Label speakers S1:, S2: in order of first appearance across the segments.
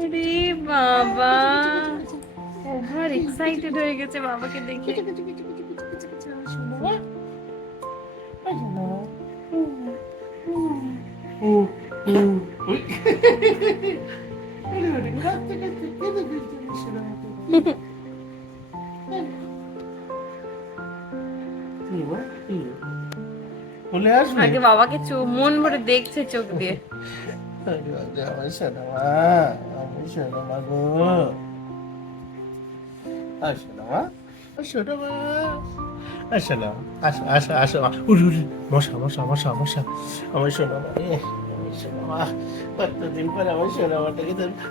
S1: আরে বাবা। Over excited হয়ে গেছে বাবাকে দেখে। আগে বাবাকে মন ভরে দেখছে চোখ দিয়ে।
S2: আমার আমি আসো কতদিন পরে আমার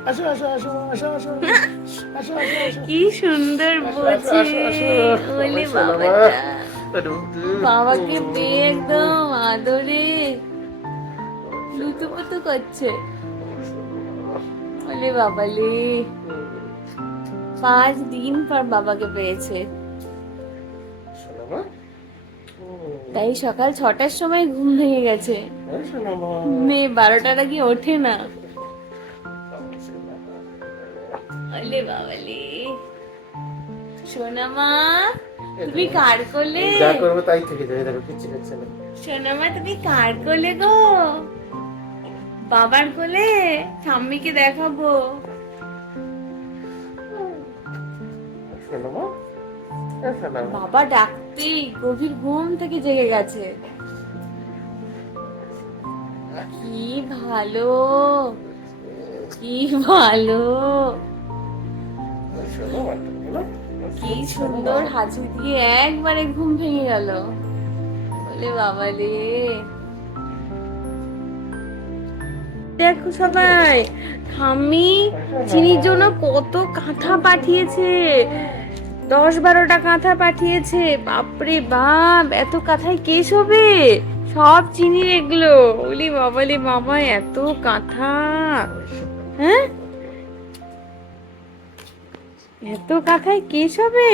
S2: আসো আসো আসো আসো আসো আসো
S1: কি সুন্দর
S2: বাবা
S1: বাবাকে একদম আদরে লুতুপুতু করছে। বাবালে। পাঁচ দিন পর বাবাকে পেয়েছে। তাই সকাল ছটার সময় ঘুম ভেঙে গেছে। মেয়ে বারোটার আগে ওঠে না। ওলে বাবালে। সোনামা তুমি কার কোলে?
S2: যা করব তাই থেকে যাবে দেখো কিচ্ছু করছে না
S1: সোনামা তুমি কার কোলে গো? বাবার কোলে ঠাম্মিকে দেখাবো। বাবা ডাকতেই গভীর ঘুম থেকে জেগে গেছে। কি ভালো কি ভালো। কি সুন্দর হাসি দিয়ে একবারে ঘুম ভেঙে গেল। বলে বাবা রে। দেখো সবাই, ঠাম্মি চিনির জন্য কত কাঁথা পাঠিয়েছে। দশ বারোটা কাঁথা পাঠিয়েছে। বাপরে বাপ, এত কাঁথায় কে শোবে? সব চিনির এগুলো। বলি বাবালে বাবা, এত কাঁথা। হ্যাঁ? এত কাঁথায় কে শোবে?